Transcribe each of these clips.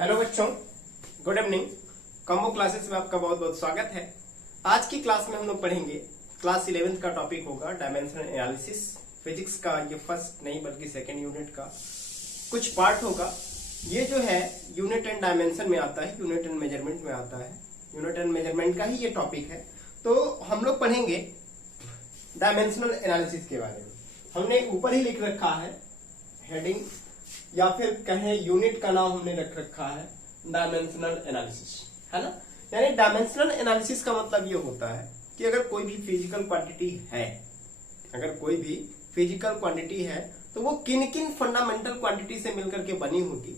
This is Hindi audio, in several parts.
हेलो बच्चों, गुड इवनिंग। कॉम्बो क्लासेस में आपका बहुत बहुत स्वागत है। आज की क्लास में हम लोग पढ़ेंगे क्लास 11th का टॉपिक होगा डायमेंशनल एनालिसिस। फिजिक्स का ये फर्स्ट नहीं बल्कि सेकेंड यूनिट का कुछ पार्ट होगा। ये जो है यूनिट एंड डायमेंशन में आता है, यूनिट एंड मेजरमेंट में आता है। यूनिट एंड मेजरमेंट का ही ये टॉपिक है। तो हम लोग पढ़ेंगे डायमेंशनल एनालिसिस के बारे में। हमने ऊपर ही लिख रखा है हेडिंग, या फिर कहें यूनिट का नाम हमने रख रखा है डायमेंशनल एनालिसिस, है ना। यानी डायमेंशनल एनालिसिस का मतलब ये होता है कि अगर कोई भी फिजिकल क्वांटिटी है, अगर कोई भी फिजिकल क्वांटिटी है तो वो किन किन फंडामेंटल क्वांटिटी से मिलकर के बनी होगी,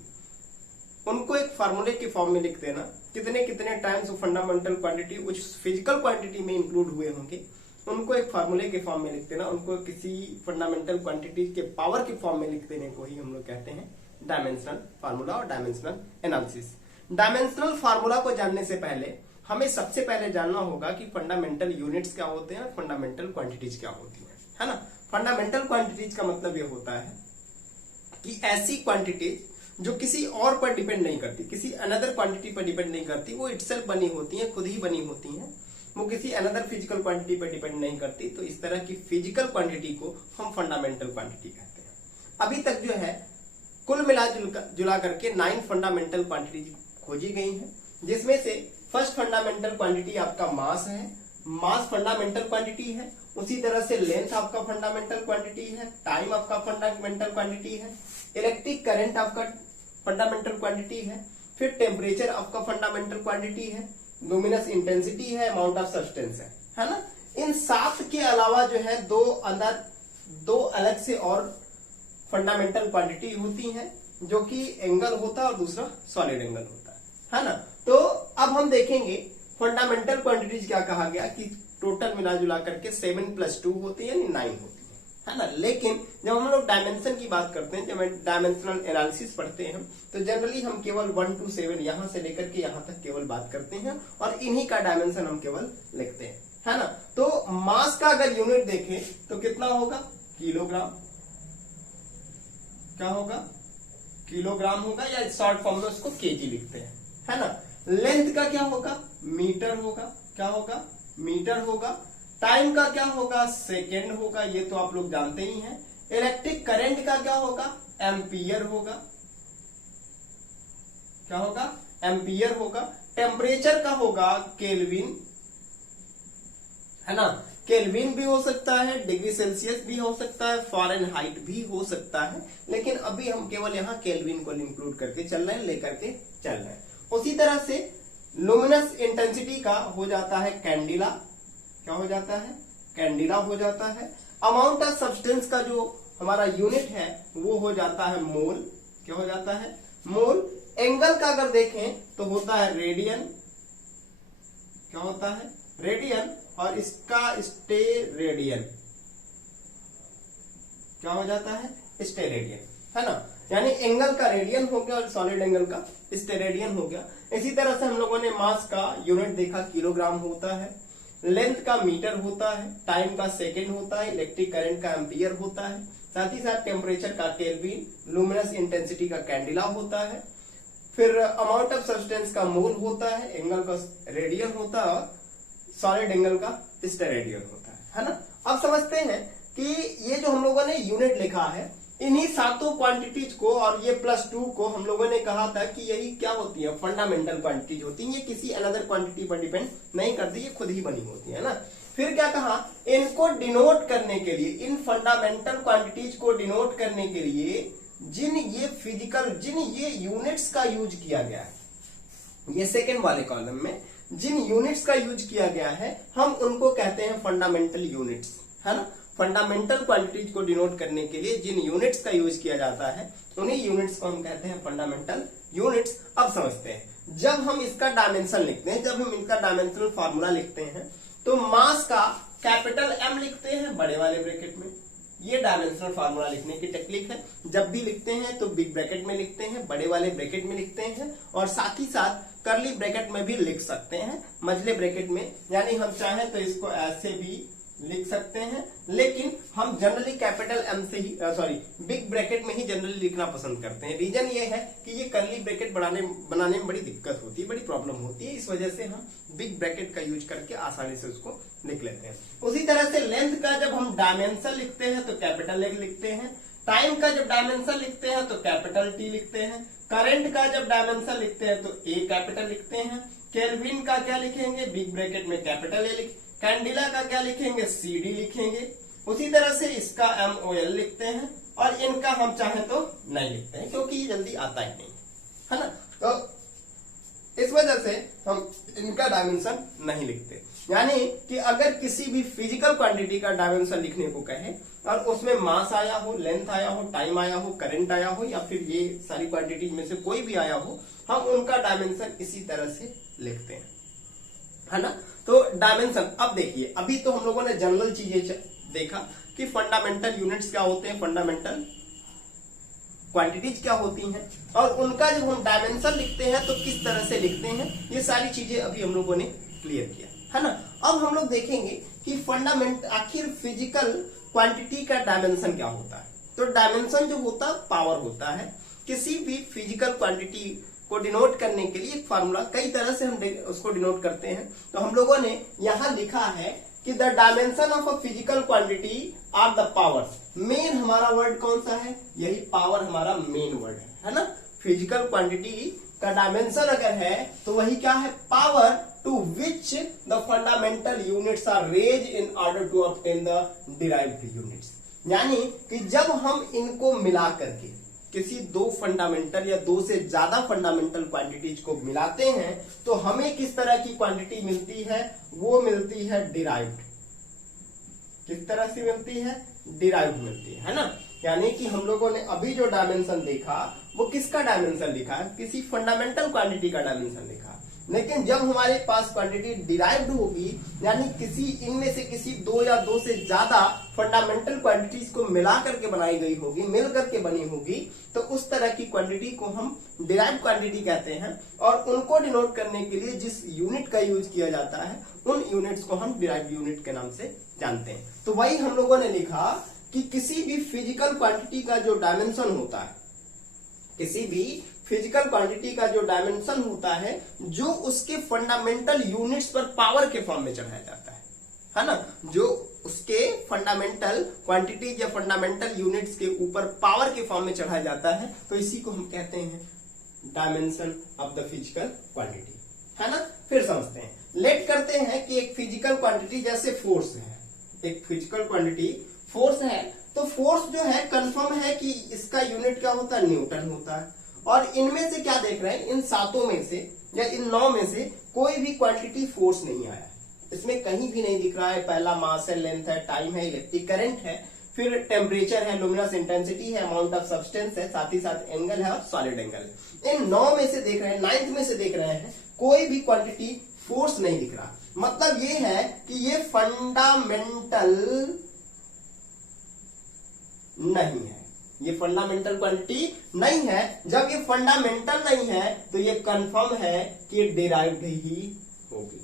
उनको एक फार्मूले के फॉर्म में लिख देना। कितने कितने टाइम्स वो फंडामेंटल क्वांटिटी उस फिजिकल क्वांटिटी में इंक्लूड हुए होंगे, उनको एक फार्मूले के फॉर्म में लिख देना। उनको किसी फंडामेंटल क्वांटिटी के पावर के फॉर्म में लिख देने को ही हम लोग कहते हैं डायमेंशनल फार्मूला और डायमेंशनल एनालिसिस। डायमेंशनल फार्मूला को जानने से पहले हमें सबसे पहले जानना होगा कि फंडामेंटल यूनिट्स क्या होते हैं और फंडामेंटल क्वांटिटीज क्या होती है ना। फंडामेंटल क्वांटिटीज का मतलब ये होता है कि ऐसी क्वांटिटीज जो किसी और पर डिपेंड नहीं करती, किसी अनदर क्वांटिटी पर डिपेंड नहीं करती, वो इटसेल्फ बनी होती है, खुद ही बनी होती है, वो किसी अनदर फिजिकल क्वांटिटी पर डिपेंड नहीं करती। तो इस तरह की फिजिकल क्वांटिटी को हम फंडामेंटल क्वांटिटी कहते हैं। अभी तक जो है कुल मिला जुला करके 9 फंडामेंटल क्वांटिटी खोजी गई हैं, जिसमें से फर्स्ट फंडामेंटल क्वांटिटी आपका मास है, मास फंडामेंटल क्वांटिटी है। उसी तरह से लेंथ आपका फंडामेंटल क्वांटिटी है, टाइम आपका फंडामेंटल क्वांटिटी है, इलेक्ट्रिक करंट आपका फंडामेंटल क्वांटिटी है, फिर टेम्परेचर आपका फंडामेंटल क्वांटिटी है, लुमिनस इंटेंसिटी है, अमाउंट ऑफ सब्सटेंस है ना। इन 7 के अलावा जो है दो अलग से और फंडामेंटल क्वांटिटी होती हैं, जो कि एंगल होता है और दूसरा सॉलिड एंगल होता है ना। तो अब हम देखेंगे फंडामेंटल क्वांटिटीज क्या कहा गया कि टोटल मिला जुला करके 7 + 2 होती है, यानी 9 होती है ना। लेकिन जब हम लोग डायमेंशन की बात करते हैं, जब डायमेंशनल एनालिसिस पढ़ते हैं, तो जनरली हम केवल 1 to 7 यहां से लेकर के यहां तक केवल बात करते हैं और इन्हीं का डायमेंशन हम केवल लिखते हैं, है ना। तो मास का अगर यूनिट देखें तो कितना होगा, किलोग्राम। क्या होगा, किलोग्राम होगा, या शॉर्ट फॉर्म में उसको केजी लिखते हैं, है ना। लेंथ का क्या होगा, मीटर होगा। क्या होगा, मीटर होगा। टाइम का क्या होगा, सेकेंड होगा, ये तो आप लोग जानते ही हैं। इलेक्ट्रिक करंट का क्या होगा, एम्पियर होगा। क्या होगा, एम्पियर होगा। टेम्परेचर का होगा केल्विन, है ना। केल्विन भी हो सकता है, डिग्री सेल्सियस भी हो सकता है, फ़ारेनहाइट भी हो सकता है, लेकिन अभी हम केवल यहाँ केल्विन को इंक्लूड करके चल रहे हैं, लेकर के चल रहे हैं। उसी तरह से लुमिनस इंटेंसिटी का हो जाता है कैंडिला। क्या हो जाता है, कैंडिला हो जाता है। अमाउंट ऑफ सब्सटेंस का जो हमारा यूनिट है वो हो जाता है मोल। क्या हो जाता है, मोल। एंगल का अगर देखें तो होता है रेडियन। क्या होता है, रेडियन। और इसका स्टेरेडियन। क्या हो जाता है, स्टेरेडियन, है ना। यानी एंगल का रेडियन हो गया और सॉलिड एंगल का स्टेरेडियन हो गया। इसी तरह से हम लोगों ने मास का यूनिट देखा, किलोग्राम होता है। लेंथ का मीटर होता है, टाइम का सेकेंड होता है, इलेक्ट्रिक करंट का एम्पियर होता है, साथ ही साथ टेम्परेचर का केल्विन, लुमिनस इंटेंसिटी का कैंडिला होता है, फिर अमाउंट ऑफ सब्सटेंस का मोल होता है, एंगल का रेडियन होता है, सॉलिड एंगल का स्टेरेडियन होता है ना। अब समझते हैं कि ये जो हम लोगों ने यूनिट लिखा है, इन्हीं 7 क्वांटिटीज को और ये +2 को हम लोगों ने कहा था कि यही क्या होती है, फंडामेंटल क्वांटिटीज होती है। ये किसी अनदर क्वांटिटी पर डिपेंड नहीं करती, ये खुद ही बनी होती है ना। फिर क्या कहा, इनको डिनोट करने के लिए, इन फंडामेंटल क्वांटिटीज को डिनोट करने के लिए जिन ये यूनिट्स का यूज किया गया है, ये सेकेंड वाले कॉलम में जिन यूनिट्स का यूज किया गया है, हम उनको कहते हैं फंडामेंटल यूनिट्स, है ना। फंडामेंटल क्वांटिटीज को डिनोट करने के लिए जिन यूनिट्स का यूज किया जाता है, उन्हीं यूनिट्स को हम कहते हैं फंडामेंटल यूनिट्स। अब समझते हैं, जब हम इसका डायमेंशन लिखते हैं, जब हम इनका डायमेंशनल फार्मूला लिखते हैं, तो मास का कैपिटल M लिखते हैं बड़े वाले ब्रैकेट में। ये डायमेंशनल फार्मूला लिखने की टेक्निक है। जब भी लिखते हैं तो बिग ब्रैकेट में लिखते हैं, बड़े वाले ब्रैकेट में लिखते हैं, और साथ ही साथ कर्ली ब्रैकेट में भी लिख सकते हैं, मझले ब्रैकेट में। यानी हम चाहें तो इसको ऐसे भी लिख सकते हैं, लेकिन हम जनरली कैपिटल एम से ही बिग ब्रैकेट में ही जनरली लिखना पसंद करते हैं। रीजन ये है कि ये कर्ली ब्रैकेट बनाने में बड़ी दिक्कत होती है, बड़ी प्रॉब्लम होती है, इस वजह से हम बिग ब्रैकेट का यूज करके आसानी से उसको लिख लेते हैं। उसी तरह से लेंथ का जब हम डायमेंशन लिखते हैं तो कैपिटल L लिखते हैं, टाइम का जब डायमेंशन लिखते हैं तो कैपिटल T लिखते हैं, करंट का जब डायमेंशन लिखते हैं तो A कैपिटल लिखते हैं, केल्विन का क्या लिखेंगे, बिग ब्रैकेट में कैपिटल A लिखेंगे, कैंडिला का क्या लिखेंगे, CD लिखेंगे। उसी तरह से इसका MOL लिखते हैं, और इनका हम चाहें तो नहीं लिखते हैं क्योंकि ये जल्दी आता ही नहीं है ना, तो इस वजह से हम इनका डायमेंशन नहीं लिखते। यानी कि अगर किसी भी फिजिकल क्वांटिटी का डायमेंशन लिखने को कहे और उसमें मास आया हो, लेंथ आया हो, टाइम आया हो, करंट आया हो, या फिर ये सारी क्वांटिटी में से कोई भी आया हो, हम उनका डायमेंशन इसी तरह से लिखते हैं, है ना। तो डायमेंशन, अब देखिए, अभी तो हम लोगों ने जनरल चीजें देखा कि फंडामेंटल यूनिट्स क्या होते हैं, फंडामेंटल क्वांटिटीज क्या होती हैं, और उनका जब हम डायमेंशन लिखते हैं तो किस तरह से लिखते हैं, ये सारी चीजें अभी हम लोगों ने क्लियर किया, है ना। अब हम लोग देखेंगे कि फंडामेंट आखिर फिजिकल क्वांटिटी का डायमेंशन क्या होता है। तो डायमेंशन जो होता है पावर होता है। किसी भी फिजिकल क्वांटिटी को डिनोट करने के लिए एक फार्मूला, कई तरह से हम उसको डिनोट करते हैं। तो हम लोगों ने यहां लिखा है कि the dimension of a physical quantity are the powers. Main हमारा वर्ड कौन सा है, यही पावर हमारा मेन वर्ड है ना। फिजिकल क्वांटिटी का डायमेंशन अगर है तो वही क्या है, power to which the fundamental units are raised in order to obtain the derived units. यानी कि जब हम इनको मिला करके किसी दो फंडामेंटल या दो से ज्यादा फंडामेंटल क्वांटिटीज को मिलाते हैं तो हमें किस तरह की क्वांटिटी मिलती है, वो मिलती है डिराइव्ड। किस तरह से मिलती है, डिराइव्ड मिलती है ना। यानी कि हम लोगों ने अभी जो डायमेंशन देखा वो किसका डायमेंशन लिखा है, किसी फंडामेंटल क्वांटिटी का डायमेंशन लिखा। लेकिन जब हमारे पास क्वांटिटी डिराइव्ड होगी, यानी किसी इनमें से किसी दो या दो से ज्यादा फंडामेंटल क्वांटिटीज को मिला करके बनाई गई होगी, मिल करके बनी होगी, तो उस तरह की क्वांटिटी को हम डिराइव्ड क्वांटिटी कहते हैं। और उनको डिनोट करने के लिए जिस यूनिट का यूज किया जाता है उन यूनिट्स को हम डिराइव्ड यूनिट के नाम से जानते हैं। तो वही हम लोगों ने लिखा कि किसी भी फिजिकल क्वांटिटी का जो डायमेंशन होता है, किसी भी फिजिकल क्वांटिटी का जो डायमेंशन होता है, जो उसके फंडामेंटल यूनिट्स पर पावर के फॉर्म में चढ़ाया जाता है ना। जो उसके फंडामेंटल क्वांटिटी या फंडामेंटल यूनिट्स के ऊपर पावर के फॉर्म में चढ़ाया जाता है, तो इसी को हम कहते हैं dimension of the physical quantity, है ना। फिर समझते हैं, लेट करते हैं कि एक फिजिकल क्वांटिटी जैसे फोर्स है, एक फिजिकल क्वांटिटी फोर्स है, तो फोर्स जो है कंफर्म है कि इसका यूनिट क्या होता है, न्यूटन होता है। और इनमें से क्या देख रहे हैं, इन सातों में से या इन 9 में से कोई भी क्वांटिटी फोर्स नहीं आया, इसमें कहीं भी नहीं दिख रहा है। पहला मास है, लेंथ है, टाइम है, इलेक्ट्रिक करंट है, फिर टेम्परेचर है, लुमिनस इंटेंसिटी है, अमाउंट ऑफ सब्सटेंस है, साथ ही साथ एंगल है और सॉलिड एंगल है। इन 9 में से देख रहे हैं, 9th में से देख रहे हैं, कोई भी क्वांटिटी फोर्स नहीं दिख रहा। मतलब ये है कि ये फंडामेंटल नहीं है, ये फंडामेंटल क्वांटिटी नहीं है। जब ये फंडामेंटल नहीं है तो ये कंफर्म है कि ये डिराइव्ड ही होगी,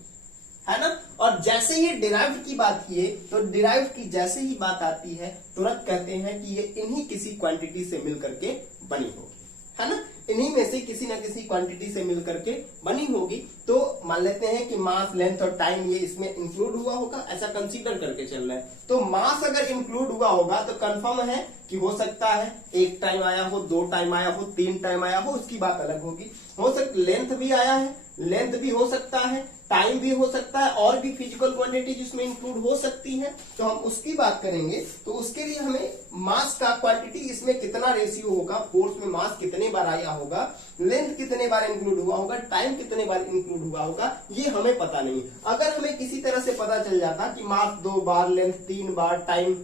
है ना। और जैसे ही डिराइव्ड की बात किए तो डिराइव्ड की जैसे ही बात आती है तुरंत कहते हैं कि ये इन्हीं किसी क्वांटिटी से मिलकर के बनी होगी, है ना। इन्हीं में से किसी न किसी क्वांटिटी से मिलकर के बनी होगी। तो मान लेते हैं कि मास, लेंथ और टाइम ये इसमें इंक्लूड हुआ होगा, ऐसा कंसीडर करके चल रहा है। तो मास अगर इंक्लूड हुआ होगा तो कंफर्म है कि हो सकता है एक टाइम आया हो, 2 टाइम आया हो, 3 टाइम आया हो, उसकी बात अलग होगी। हो सकता लेंथ भी आया है, लेंथ भी हो सकता है, टाइम भी हो सकता है, और भी फिजिकल क्वांटिटी जिसमें इंक्लूड हो सकती है, तो हम उसकी बात करेंगे। तो उसके लिए हमें मास का क्वांटिटी इसमें कितना रेशियो होगा, फोर्स में मास कितने बार आया होगा, लेंथ कितने बार इंक्लूड हुआ होगा, टाइम कितने बार इंक्लूड हुआ होगा, ये हमें पता नहीं। अगर हमें किसी तरह से पता चल जाता कि मास 2 बार, लेंथ 3 बार, टाइम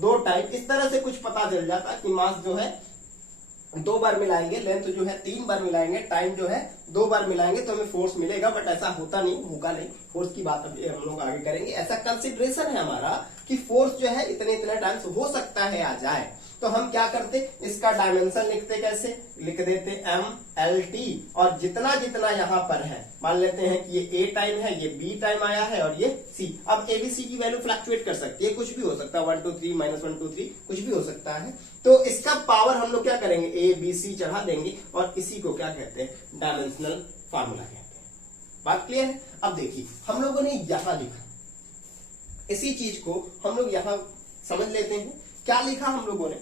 2 टाइम, इस तरह से कुछ पता चल जाता कि मास जो है 2 बार मिलाएंगे, लेंथ जो है 3 बार मिलाएंगे, टाइम जो है 2 बार मिलाएंगे तो हमें फोर्स मिलेगा। बट ऐसा होता नहीं, होगा नहीं, फोर्स की बात अभी हम लोग आगे करेंगे। ऐसा कंसिडरेशन है हमारा कि फोर्स जो है इतने टाइम्स हो सकता है आ जाए। तो हम क्या करते, इसका डायमेंशन लिखते कैसे, लिख देते MLT, और जितना जितना यहाँ पर है मान लेते हैं कि ये A टाइम है, ये B टाइम आया है और ये C। अब ABC की वैल्यू फ्लक्चुएट कर सकती है, कुछ भी हो सकता है, 1 2 3 -1 2 3 कुछ भी हो सकता है। तो इसका पावर हम लोग क्या करेंगे, ABC चढ़ा देंगे और इसी को क्या कहते हैं, डायमेंशनल फार्मूला कहते हैं। बात क्लियर है। अब देखिए हम लोगों ने यहां लिखा, इसी चीज को हम लोग यहां समझ लेते हैं। क्या लिखा हम लोगों ने,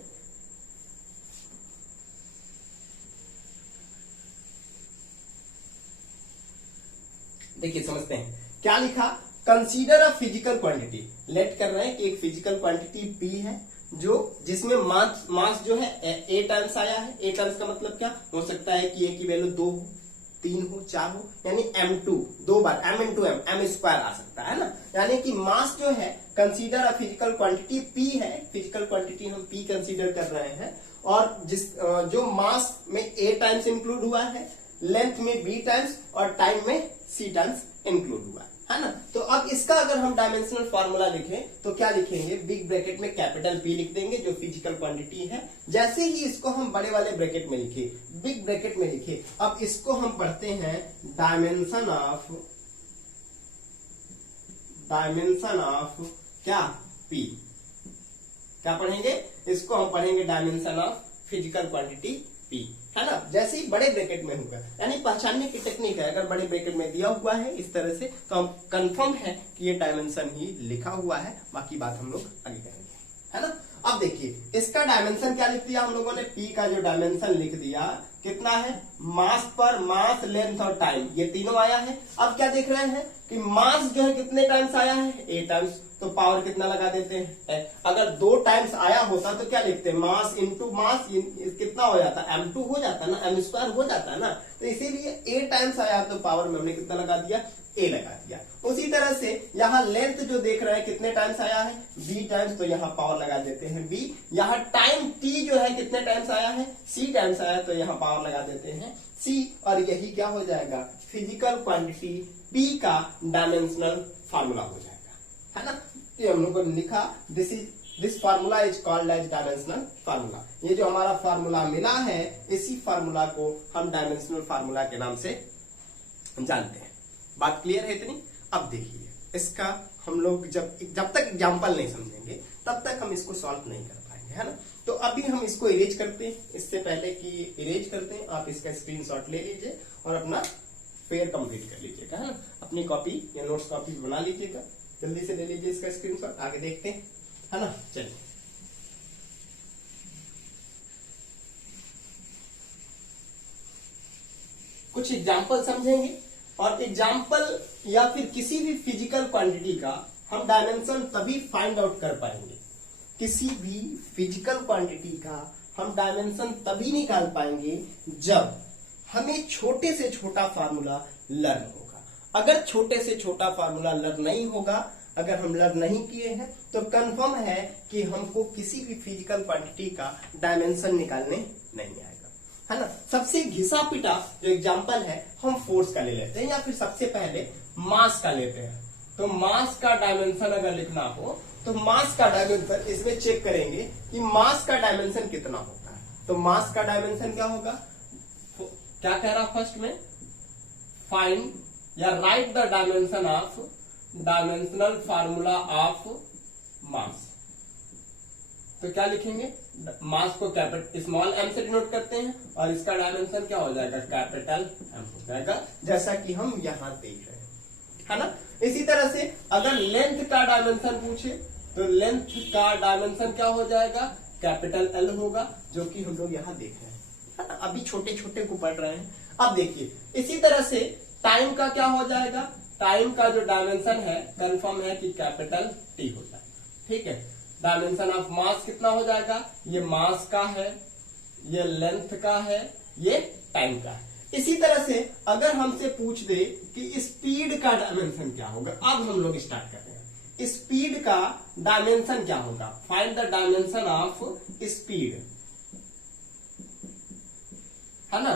देखिए समझते हैं क्या लिखा। Consider a physical quantity, let कर रहे हैं कि एक फिजिकल क्वांटिटी P है जो जिसमें मास जो है A टाइम्स आया है। A टाइम्स का मतलब क्या हो सकता है कि A की वैल्यू 2 हो, 3 हो, 4 हो, यानी M2 दो बार M into M स्क्वायर आ सकता है ना। यानी कि मास जो है, consider a physical quantity P है, फिजिकल क्वांटिटी हम P कंसीडर कर रहे हैं, और जो मास में A टाइम्स इंक्लूड हुआ है, लेंथ में B टाइम्स और टाइम में C टाइम्स इंक्लूड हुआ है ना। तो अब इसका अगर हम डायमेंशनल फार्मूला लिखें तो क्या लिखेंगे, बिग ब्रैकेट में कैपिटल P लिख देंगे जो फिजिकल क्वांटिटी है। जैसे ही इसको हम बड़े वाले ब्रैकेट में लिखे, बिग ब्रैकेट में लिखे, अब इसको हम पढ़ते हैं डायमेंशन ऑफ क्या, P। क्या पढ़ेंगे, इसको हम पढ़ेंगे dimension of physical quantity P, है ना। जैसे ही बड़े ब्रैकेट में होगा, यानी पहचानने की टेक्निक है, अगर बड़े ब्रैकेट में दिया हुआ है इस तरह से तो हम कंफर्म है कि ये डायमेंशन ही लिखा हुआ है, बाकी बात हम लोग आगे करेंगे, है ना। अब देखिए इसका डायमेंशन क्या लिख दिया हम लोगों ने, P का जो डायमेंशन लिख दिया कितना है, मास पर मास, लेंथ और टाइम, ये तीनों आया है। अब क्या देख रहे हैं कि मास जो है कितने टाइम्स आया है, A टाइम्स, तो पावर कितना लगा देते हैं। अगर 2 टाइम्स आया होता तो क्या लिखते हैं, मास इंटू मास, कितना हो जाता, M2 हो जाता ना, M स्क्वायर हो जाता ना। तो इसीलिए A टाइम्स आया तो पावर में हमने कितना लगा दिया, A लगा दिया। उसी तरह से यहाँ लेंथ जो देख रहे हैं कितने टाइम्स आया है, B टाइम्स, तो यहाँ पावर लगा देते हैं B। यहाँ टाइम T जो है कितने टाइम्स आया है, C टाइम्स आया, तो यहाँ पावर लगा देते हैं C। और यही क्या हो जाएगा, फिजिकल क्वांटिटी P का डायमेंशनल फार्मूला हो जाएगा, है ना। ये हम लोगों ने लिखा, this formula is called as dimensional formula. ये जो हमारा फार्मूला मिला है, इसी फार्मूला को हम डायमेंशनल फार्मूला के नाम से जानते हैं। बात क्लियर है इतनी। अब देखिए इसका हम लोग जब तक एग्जाम्पल नहीं समझेंगे तब तक हम इसको सॉल्व नहीं कर पाएंगे, है ना। तो अभी हम इसको इरेज करते हैं। इससे पहले कि इरेज करते हैं, आप इसका स्क्रीनशॉट ले लीजिए और अपना फेयर कंप्लीट कर लीजिएगा, है ना। अपनी कॉपी या नोट्स कॉपी बना लीजिएगा, जल्दी से ले लीजिए इसका स्क्रीनशॉट, आगे देखते हैं, है ना। चलिए कुछ एग्जाम्पल समझेंगे, और एग्जाम्पल या फिर किसी भी फिजिकल क्वांटिटी का हम डायमेंशन तभी फाइंड आउट कर पाएंगे, किसी भी फिजिकल क्वांटिटी का हम डायमेंशन तभी निकाल पाएंगे जब हमें छोटे से छोटा फार्मूला लर्न होगा। अगर छोटे से छोटा फार्मूला लर्न नहीं होगा, अगर हम लर्न नहीं किए हैं, तो कंफर्म है कि हमको किसी भी फिजिकल क्वांटिटी का डायमेंशन निकालने नहीं आएगा, है ना। सबसे घिसा पिटा जो एग्जांपल है हम फोर्स का ले लेते हैं, या फिर सबसे पहले मास का लेते हैं। तो मास का डायमेंशन अगर लिखना हो तो मास का डायमेंशन इसमें चेक करेंगे कि मास का डायमेंशन कितना होता है। तो मास का डायमेंशन क्या होगा, क्या कह रहा फर्स्ट में, फाइंड या right the dimension of dimensional formula of mass. तो क्या लिखेंगे, मास को कैपिटल स्मॉल m से डिनोट करते हैं और इसका डायमेंशन क्या हो जाएगा, कैपिटल M हो जाएगा, जैसा कि हम यहां देख रहे हैं, है ना। इसी तरह से अगर लेंथ का डायमेंशन पूछे तो लेंथ का डायमेंशन क्या हो जाएगा, कैपिटल L होगा, जो कि हम लोग यहाँ देख रहे हैं, है ना। अभी छोटे छोटे को पढ़ रहे हैं। अब देखिए इसी तरह से टाइम का क्या हो जाएगा, टाइम का जो डायमेंशन है कंफर्म है कि कैपिटल T हो जाएगा, ठीक है। डायमेंशन ऑफ मास कितना हो जाएगा, ये मास का है, ये लेंथ का है, ये टाइम का है। इसी तरह से अगर हमसे पूछ दे कि स्पीड का डायमेंशन क्या होगा, अब हम लोग स्टार्ट कर रहे हैं। स्पीड का डायमेंशन क्या होगा, find the dimension of speed, है ना।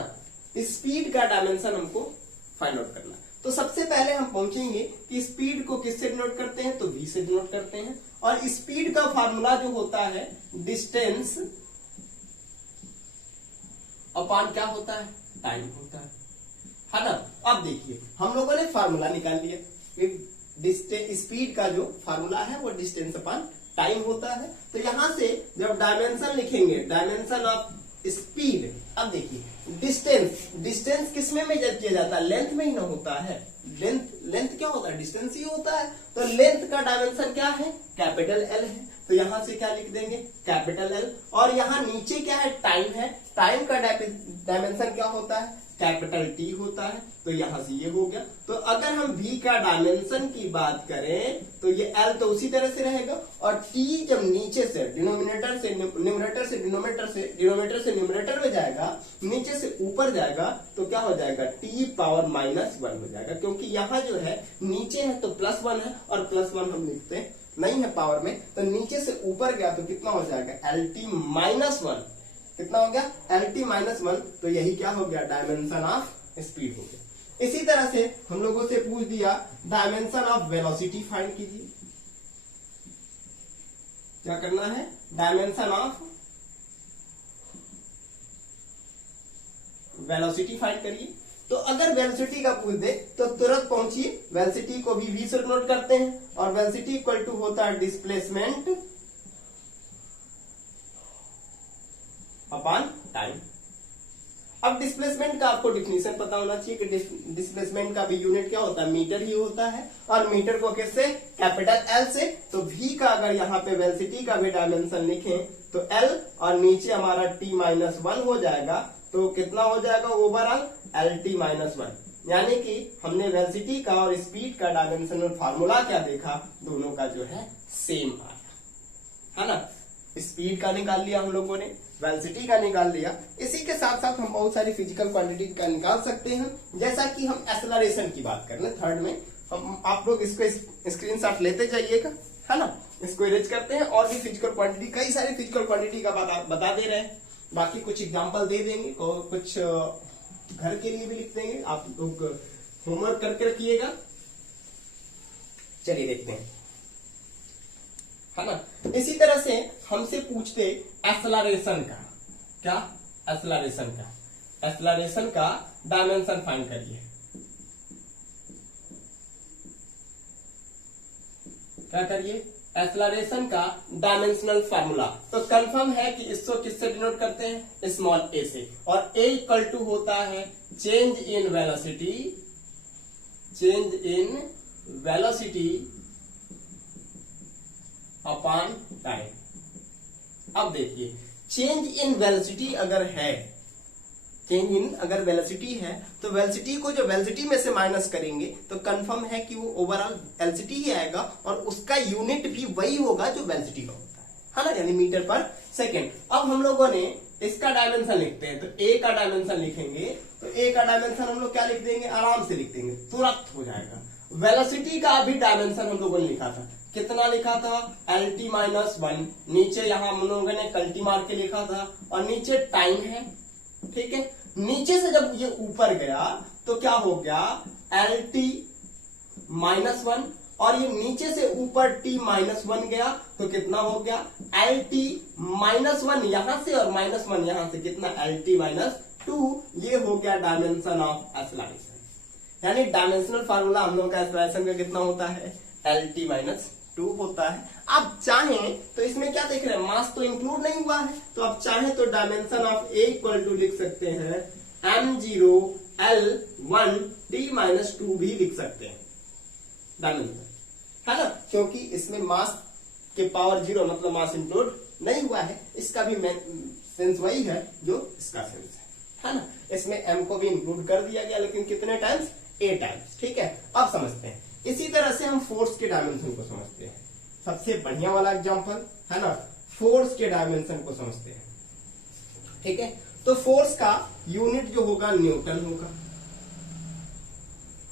स्पीड का डायमेंशन हमको फाइंड आउट करना। तो सबसे पहले हम पहुंचेंगे कि स्पीड को किससे डिनोट करते हैं, तो v से डिनोट करते हैं। और स्पीड का फार्मूला जो होता है डिस्टेंस अपॉन क्या होता है, टाइम होता है ना। अब देखिए हम लोगों ने फार्मूला निकाल लिया, स्पीड का जो फार्मूला है वो डिस्टेंस अपॉन टाइम होता है। तो यहां से जब डायमेंशन लिखेंगे, डायमेंशन ऑफ स्पीड, अब देखिए डिस्टेंस किस में मेजर किया जाता है, लेंथ में ही ना होता है। लेंथ क्या होता है, डिस्टेंस ही होता है। तो लेंथ का डायमेंशन क्या है, कैपिटल एल है। तो यहां से क्या लिख देंगे, कैपिटल एल। और यहां नीचे क्या है, टाइम है। टाइम का डायमेंशन क्या होता है, कैपिटल टी होता है। तो यहां से ये हो गया। तो अगर हम v का डायमेंशन की बात करें तो ये l तो उसी तरह से रहेगा, और t जब नीचे से डिनोमिनेटर से न्यूमरेटर से डिनोमिनेटर से न्यूमरेटर में जाएगा, नीचे से ऊपर जाएगा, तो क्या हो जाएगा, t पावर -1 हो जाएगा। क्योंकि यहाँ जो है नीचे है तो +1 है, और +1 हम लिखते नहीं है पावर में, तो नीचे से ऊपर गया तो कितना हो जाएगा, LT-1। कितना हो गया, LT-1। तो यही क्या हो गया, डायमेंशन ऑफ स्पीड हो गया। इसी तरह से हम लोगों से पूछ दिया डायमेंशन ऑफ वेलोसिटी फाइंड कीजिए। क्या करना है, डायमेंशन ऑफ वेलोसिटी फाइंड करिए। तो अगर वेलोसिटी का पूछ दे तो तुरंत पहुंचिए, वेलोसिटी को भी v से नोट करते हैं, और वेलोसिटी इक्वल टू होता है डिस्प्लेसमेंट अपॉन टाइम। अब डिस्प्लेसमेंट का आपको डिफिनीशन पता होना चाहिए कि डिस्प्लेसमेंट का भी यूनिट क्या होता है, मीटर ही होता है, और मीटर को किससे, कैपिटल एल से। तो v का अगर यहाँ पे वेलोसिटी का भी डायमेंशन लिखें तो l, और नीचे हमारा t-1 हो जाएगा। तो कितना हो जाएगा ओवरऑल, LT-1। यानी कि हमने वेलोसिटी का और स्पीड का डायमेंशनल फार्मूला क्या देखा, दोनों का जो है सेम आया, है ना। स्पीड का निकाल लिया हम लोगों ने, वेलोसिटी का निकाल लिया। इसी के साथ साथ हम बहुत सारी फिजिकल क्वांटिटी का निकाल सकते हैं। जैसा कि हम एक्सेलरेशन की बात कर रहे हैं थर्ड में, हम आप लोग इसको स्क्रीनशॉट लेते जाइएगा, है ना। इसको इरेज करते हैं, और भी फिजिकल क्वांटिटी, कई सारी फिजिकल क्वांटिटी का बता दे रहे हैं। बाकी कुछ एग्जाम्पल दे देंगे और कुछ घर के लिए भी लिख देंगे, आप लोग होमवर्क करके रखिएगा। चलिए देखते हैं, है ना। इसी तरह से हमसे पूछते एक्सेलरेशन का, क्या, एक्सेलरेशन का डायमेंशन फाइंड करिए। क्या करिए, एक्सेलरेशन का डायमेंशनल फार्मूला। तो कंफर्म है कि इसको किससे डिनोट करते हैं, स्मॉल a से, और a इक्वल टू होता है change in velocity upon time. अब देखिए चेंज इन वेलोसिटी अगर है, अगर वेलोसिटी है, तो वेलोसिटी को जो वेलोसिटी में से माइनस करेंगे तो कंफर्म है कि वो ओवरऑल वेलोसिटी ही आएगा, और उसका यूनिट भी वही होगा जो वेलोसिटी का होता है ना, यानी मीटर पर सेकेंड। अब हम लोगों ने इसका डायमेंशन लिखते हैं, तो a का डायमेंशन लिखेंगे, तो a का डायमेंशन हम लोग क्या लिख देंगे, आराम से लिख देंगे, तुरंत हो जाएगा। वेलोसिटी का भी डायमेंशन हम लोगों ने लिखा था, कितना लिखा था, LT-1। नीचे यहां हम लोगों ने कल्टी मार के लिखा था, और नीचे टाइम है, ठीक है। नीचे से जब ये ऊपर गया तो क्या हो गया, LT-1, और ये नीचे से ऊपर T-1 गया तो कितना हो गया, LT-1 यहां से, और -1 यहां से, कितना, LT-2। ये हो गया डायमेंशन ऑफ एक्सेलरेशन। यानी डायमेंशनल फार्मूला हम लोग का एक्सेलरेशन का कितना होता है, LT-2 होता है। अब चाहें तो इसमें क्या देख रहे हैं, मास तो इंक्लूड नहीं हुआ है, तो अब चाहें तो dimension of a equal to लिख सकते हैं m0L1T-2 भी लिख सकते हैं डायमेंशन, है ना, क्योंकि इसमें मास के पावर 0 मतलब मास इंक्लूड नहीं हुआ है। इसका भी सेंस वही है जो इसका सेंस है ना। इसमें m को भी इंक्लूड कर दिया गया, लेकिन कितने टाइम्स, a टाइम्स, ठीक है। अब समझते हैं, इसी तरह से हम फोर्स के डायमेंशन को समझते हैं। सबसे बढ़िया वाला एग्जांपल है ना, फोर्स के डायमेंशन को समझते हैं, ठीक है। तो फोर्स का यूनिट जो होगा न्यूटन होगा,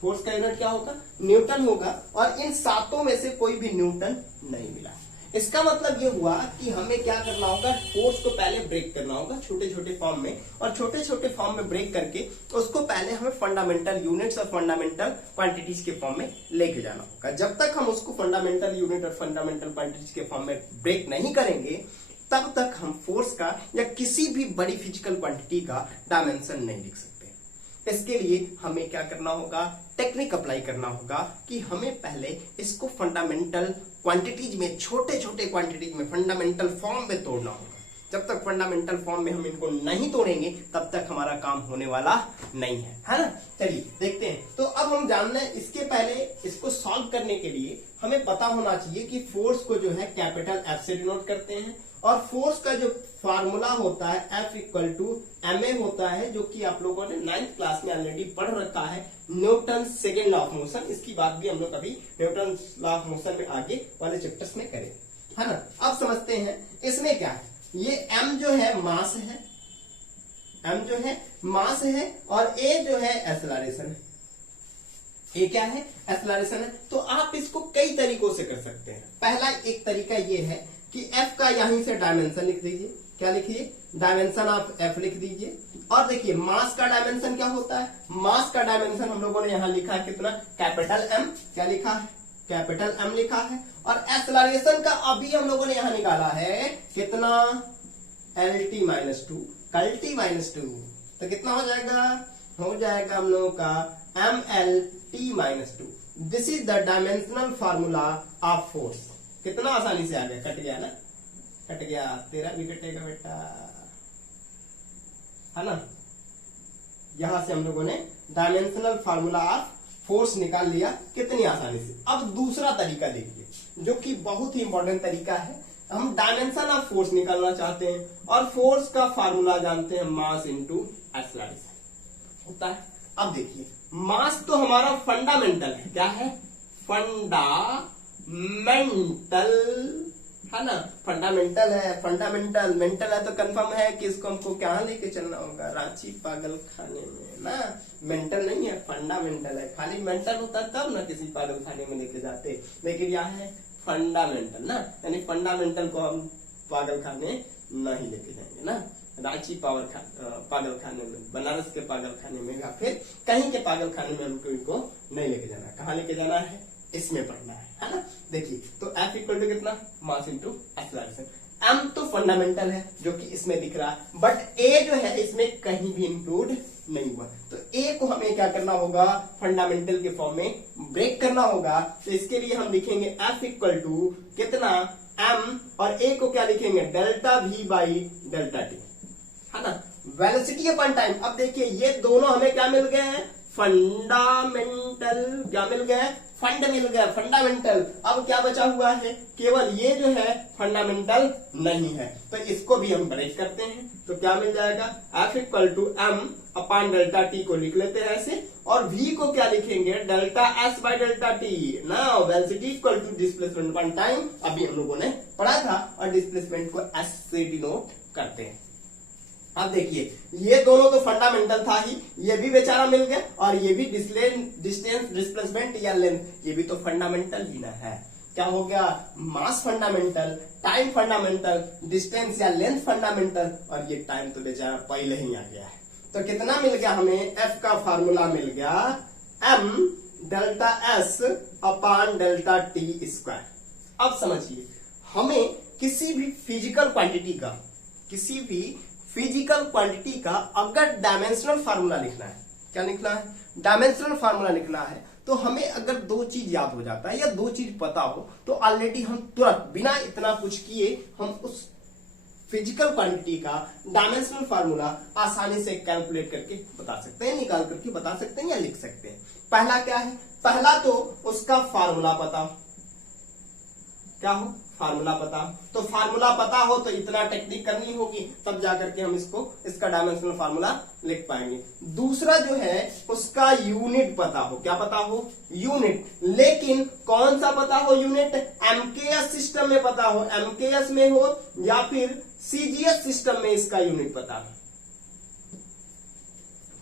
फोर्स का यूनिट क्या होगा, न्यूटन होगा, और इन सातों में से कोई भी न्यूटन नहीं मिला। इसका मतलब ये हुआ कि हमें क्या करना होगा, फोर्स को पहले ब्रेक करना होगा छोटे छोटे फॉर्म में, और छोटे छोटे फॉर्म में ब्रेक करके उसको पहले हमें फंडामेंटल यूनिट्स और फंडामेंटल क्वांटिटीज के फॉर्म में लेके जाना होगा। जब तक हम उसको फंडामेंटल यूनिट और फंडामेंटल क्वांटिटीज के फॉर्म में ब्रेक नहीं करेंगे, तब तक हम फोर्स का या किसी भी बड़ी फिजिकल क्वांटिटी का डायमेंशन नहीं लिख सकते। इसके लिए हमें क्या करना होगा, टेक्निक अप्लाई करना होगा कि हमें पहले इसको फंडामेंटल क्वांटिटीज में, छोटे छोटे क्वांटिटीज में, फंडामेंटल फॉर्म में तोड़ना होगा। जब तक फंडामेंटल फॉर्म में हम इनको नहीं तोड़ेंगे तब तक हमारा काम होने वाला नहीं है ना। चलिए देखते हैं। तो अब हम जानना है, इसके पहले इसको सॉल्व करने के लिए हमें पता होना चाहिए कि फोर्स को जो है कैपिटल एफ से डिनोट करते हैं, और फोर्स का जो फार्मूला होता है F इक्वल टू ma होता है, जो कि आप लोगों ने 9th क्लास में ऑलरेडी पढ़ रखा है, Newton second law of motion. इसकी बात भी हम लोग कभी न्यूटन लॉ ऑफ मोशन में आगे वाले चैप्टर्स में करें, है ना। अब समझते हैं इसमें क्या है। ये m जो है मास है, m जो है मास है, और a जो है एक्सेलरेशन है। ये क्या है, एक्सेलरेशन है। तो आप इसको कई तरीकों से कर सकते हैं। पहला एक तरीका ये है कि f का यहीं से डायमेंशन लिख दीजिए। क्या लिखिए, डायमेंशन ऑफ f लिख दीजिए। और देखिए मास का डायमेंशन क्या होता है, मास का डायमेंशन हम लोगों ने यहां लिखा है कितना, कैपिटल M। क्या लिखा है, कैपिटल M लिखा है। और एक्सेलरेशन का अभी हम लोगों ने यहां निकाला है कितना, LT माइनस टू, कल्टी माइनस टू। तो कितना हो जाएगा, हो जाएगा हम लोगों का MLT minus two. This is the dimensional formula of force. कितना आसानी से आ गया, कट गया ना, कट गया, तेरा भी कटेगा बेटा, है ना। यहां से हम लोगों ने डायमेंशनल फार्मूला ऑफ फोर्स निकाल लिया कितनी आसानी से। अब दूसरा तरीका देखिए, जो कि बहुत ही इंपॉर्टेंट तरीका है। हम डायमेंशन ऑफ फोर्स निकालना चाहते हैं, और फोर्स का फार्मूला जानते हैं, मास इंटू एक्सेलरेशन होता है। अब देखिए मास तो हमारा फंडामेंटल है, क्या है, फंडामेंटल, है ना, फंडामेंटल है। फंडामेंटल मेंटल है तो कंफर्म है कि इसको हमको क्या लेके चलना होगा, रांची पागल खाने में ना। मेंटल नहीं है, फंडामेंटल है। खाली मेंटल होता तब ना किसी पागल खाने में लेके जाते, लेकिन यह है फंडामेंटल ना, यानी फंडामेंटल को हम पागल खाने नहीं लेके जाएंगे ना। रांची पागल खाने में, बनारस के पागल खाने में, या फिर कहीं के पागल खाने में हमको इनको नहीं लेके जाना। कहाँ लेके जाना है, इसमें पढ़ना है ना। देखिए तो F इक्वल टू कितना, मास इंटू एक्सेलरेशन। M तो फंडामेंटल है जो कि इसमें दिख रहा है, बट A जो है इसमें कहीं भी इंक्लूड नहीं हुआ। तो A को हमें क्या करना होगा, फंडामेंटल के फॉर्म में ब्रेक करना होगा। तो इसके लिए हम लिखेंगे F इक्वल टू कितना, M, और A को क्या लिखेंगे, delta V by delta T, है ना, वेलोसिटी अपॉन टाइम। अब देखिए ये दोनों हमें क्या मिल गए हैं, फंडामेंटल, क्या मिल गया, फंड मिल गया, फंडामेंटल। अब क्या बचा हुआ है, केवल ये जो है फंडामेंटल नहीं है, तो इसको भी हम ब्रेक करते हैं। तो क्या मिल जाएगा, F equal to M upon delta t को लिख लेते हैं ऐसे, और V को क्या लिखेंगे, delta S by delta t. Now velocity equal to displacement upon time, अभी हम लोगों ने पढ़ा था, और डिस्प्लेसमेंट को S से डिनोट करते हैं। अब देखिए ये दोनों तो फंडामेंटल था ही, ये भी बेचारा मिल गया, और ये भी डिस्टेंस, डिस्प्लेसमेंट या लेंथ, ये भी तो फंडामेंटल ही ना है। क्या हो गया, मास फंडामेंटल, टाइम फंडामेंटल, डिस्टेंस या लेंथ फंडामेंटल, और ये टाइम तो बेचारा पहले ही आ गया है। तो कितना मिल गया हमें, F का फार्मूला मिल गया M delta S upon delta T square. अब समझिए हमें किसी भी फिजिकल क्वांटिटी का अगर डायमेंशनल फार्मूला लिखना है, क्या लिखना है, डायमेंशनल फार्मूला लिखना है, तो हमें अगर दो चीज याद हो जाता है या दो चीज पता हो, तो ऑलरेडी हम तुरंत बिना इतना कुछ किए हम उस फिजिकल क्वांटिटी का डायमेंशनल फार्मूला आसानी से कैलकुलेट करके बता सकते हैं, निकाल करके बता सकते हैं या लिख सकते हैं। पहला क्या है, पहला तो उसका फार्मूला पता हो, क्या हो, फार्मूला पता। तो फार्मूला पता हो तो इतना टेक्निक करनी होगी, तब जाकर के हम इसका डायमेंशनल फार्मूला लिख पाएंगे। दूसरा जो है उसका यूनिट पता हो, क्या पता हो, यूनिट। लेकिन कौन सा पता हो यूनिट, एमकेएस सिस्टम में पता हो, एमकेएस में हो या फिर सीजीएस सिस्टम में इसका यूनिट पता हो,